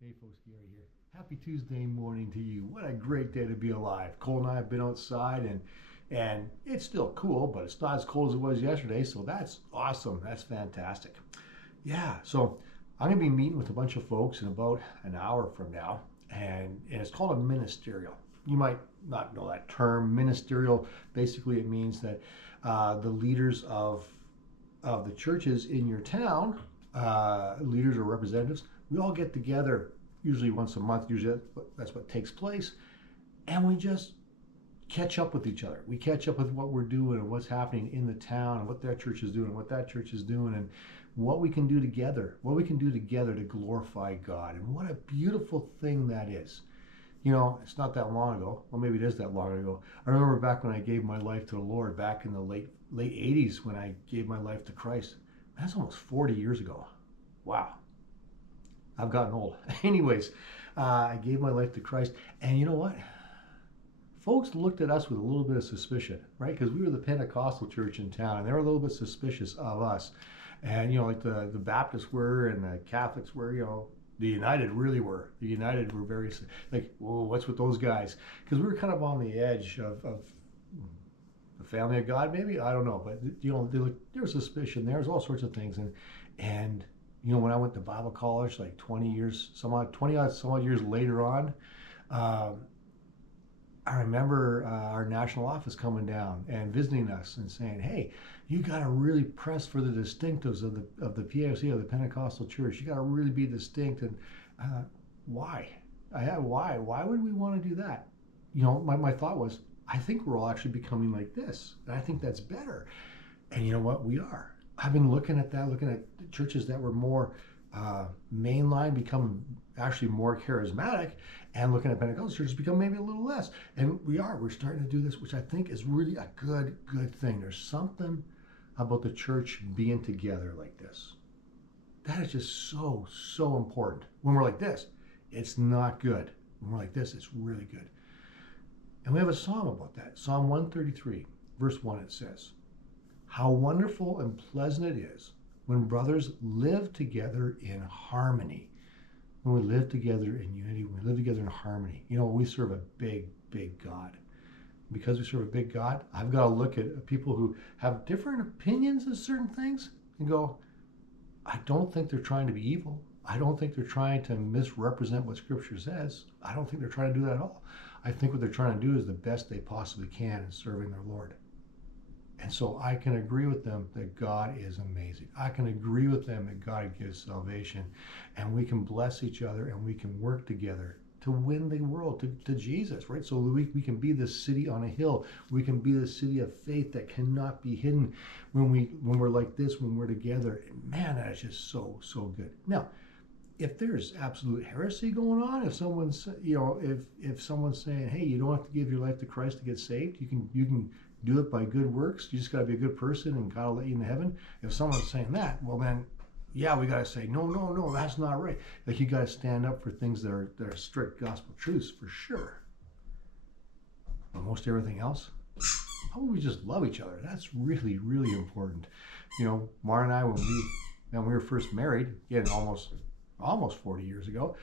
Hey folks, Gary here. Happy Tuesday morning to you. What a great day to be alive. Cole and I have been outside and it's still cool, but it's not as cold as it was yesterday, so that's awesome. That's fantastic. Yeah, so I'm gonna be meeting with a bunch of folks in about an hour from now, and it's called a ministerial. You might not know that term. Ministerial, basically it means that the leaders of the churches in your town, leaders or representatives, we all get together usually once a month. Usually that's what takes place, and we just catch up with each other. We catch up with what we're doing and what's happening in the town and what that church is doing, what that church is doing, and what we can do together. What we can do together to glorify God, and what a beautiful thing that is. You know, it's not that long ago. Well, maybe it is that long ago. I remember back when I gave my life to the Lord, back in the late '80s, when I gave my life to Christ. That's almost 40 years ago. Wow, I've gotten old. Anyways, I gave my life to Christ, and you know what? Folks looked at us with a little bit of suspicion, right? Because we were the Pentecostal church in town, and they were a little bit suspicious of us. And you know, like the Baptists were, and the Catholics were. You know, the United really were. The United were very like, whoa, what's with those guys? Because we were kind of on the edge of the family of God, maybe, I don't know, but you know, there was suspicion. There's all sorts of things, and you know, when I went to Bible college, like 20 odd some odd years later on, um, I remember our national office coming down and visiting us and saying, "Hey, you got to really press for the distinctives of the PFC, of the Pentecostal Church. You got to really be distinct." And why? Why would we want to do that? You know, my thought was, I think we're all actually becoming like this, and I think that's better. And you know what? We are. I've been looking at that, looking at churches that were more mainline become actually more charismatic, and looking at Pentecostal churches become maybe a little less. And we're starting to do this, which I think is really a good thing. There's something about the church being together like this. That is just so important. When we're like this, it's not good. When we're like this, it's really good. And we have a psalm about that. Psalm 133, verse 1, it says, "How wonderful and pleasant it is when brothers live together in harmony." When we live together in unity, when we live together in harmony. You know, we serve a big God. Because we serve a big God, I've got to look at people who have different opinions of certain things and go, I don't think they're trying to be evil. I don't think they're trying to misrepresent what Scripture says. I don't think they're trying to do that at all. I think what they're trying to do is the best they possibly can in serving their Lord. And so I can agree with them that God is amazing. I can agree with them that God gives salvation, and we can bless each other and we can work together to win the world to Jesus, right? So we can be this city on a hill. We can be the city of faith that cannot be hidden when we're like this, when we're together. And man, that is just so good. Now, if there's absolute heresy going on, if someone's, you know, if someone's saying, hey, you don't have to give your life to Christ to get saved, you can do it by good works. You just got to be a good person, and God will let you into heaven. If someone's saying that, well then, yeah, we got to say no, that's not right. Like, you got to stand up for things that are strict gospel truths for sure. But most everything else, how would we just love each other? That's really important. You know, Mara and I, when we were first married, again, almost 40 years ago,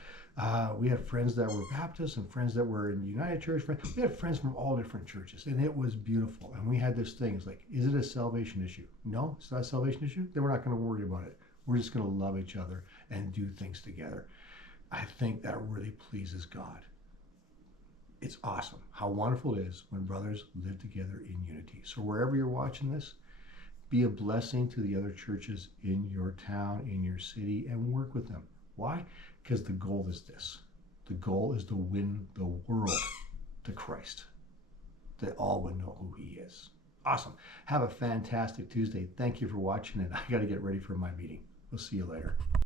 we had friends that were Baptists and friends that were in the United Church. We had friends from all different churches, and it was beautiful. And we had this thing, it's like, is it a salvation issue? No, it's not a salvation issue. Then we're not going to worry about it. We're just going to love each other and do things together. I think that really pleases God. It's awesome how wonderful it is when brothers live together in unity. So wherever you're watching this, be a blessing to the other churches in your town, in your city, and work with them. Why? Because the goal is this. The goal is to win the world to Christ, that all would know who he is. Awesome. Have a fantastic Tuesday. Thank you for watching, and I got to get ready for my meeting. We'll see you later.